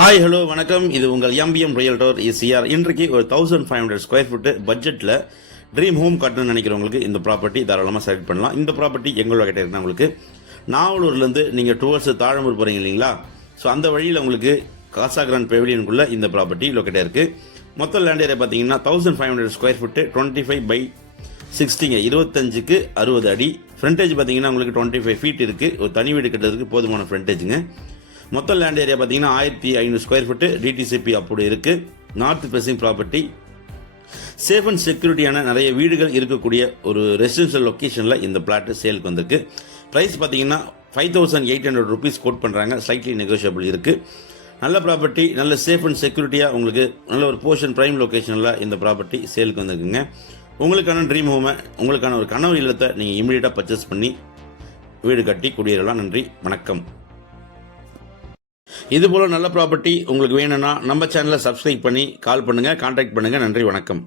Hi hello வணக்கம். இது உங்கள் எம்பிஎம் ரியல்டர் ECR. இன்றைக்கு ஒரு 1500 ஸ்கொயர் ஃபீட்டு பட்ஜெட்டில் ட்ரீம் ஹோம் கட்டணும்னு நினைக்கிறவங்களுக்கு இந்த ப்ராப்பர்ட்டி தாராளமாக செலக்ட் பண்ணலாம். இந்த ப்ராப்பர்ட்டி எங்களோட கிட்ட இருக்குன்னா உங்களுக்கு நாவலூர்லேருந்து நீங்கள் டுவர்ட்ஸ் தாழம்பூர் போகிறீங்க இல்லைங்களா? ஸோ அந்த வழியில் உங்களுக்கு காசாகிரான் பெவிலியனுக்குள்ளே இந்த ப்ராப்பர்ட்டி லொக்கேட்டாக இருக்குது. மொத்த லேண்ட் ஏரியா பார்த்தீங்கன்னா 1500 ஸ்கொயர் ஃபீட்டு 25/60 25க்கு 60 அடி. ஃப்ரண்டேஜ் பார்த்தீங்கன்னா உங்களுக்கு 25 ஃபீட் இருக்குது. ஒரு தனி வீடு கட்டுறதுக்கு போதுமான ஃப்ரண்டேஜுங்க. மொத்த லேண்ட் ஏரியா பார்த்தீங்கன்னா 1500 ஸ்கொயர் ஃபீட்டு டிடிசிபி அப்படி இருக்குது. North facing property, safe and செக்யூரிட்டியான நிறைய வீடுகள் இருக்கக்கூடிய ஒரு ரெசிடென்ஷியல் லொக்கேஷனில் இந்த பிளாட்டு சேலுக்கு வந்திருக்கு. ப்ரைஸ் பார்த்தீங்கன்னா 5800 ருபீஸ் கோட் பண்ணுறாங்க. ஸ்லைட்லி நெகோஷியபிள் இருக்குது. நல்ல ப்ராப்பர்ட்டி, நல்ல சேஃப் அண்ட் செக்யூரிட்டியாக உங்களுக்கு நல்ல ஒரு போர்ஷன் ப்ரைம் லொக்கேஷனில் இந்த ப்ராப்பர்ட்டி சேலுக்கு வந்திருக்குங்க. உங்களுக்கான ட்ரீம் ஹோமை, உங்களுக்கான ஒரு கனவு இல்லத்தை நீங்கள் இமீடியட்டாக பர்ச்சேஸ் பண்ணி வீடு கட்டி குடியேறலாம். நன்றி, வணக்கம். இதுபோல் நல்ல ப்ராப்பர்ட்டி உங்களுக்கு வேணும்னா நம்ம சேனலை சப்ஸ்கிரைப் பண்ணி கால் பண்ணுங்கள், கான்டாக்ட் பண்ணுங்கள். நன்றி, வணக்கம்.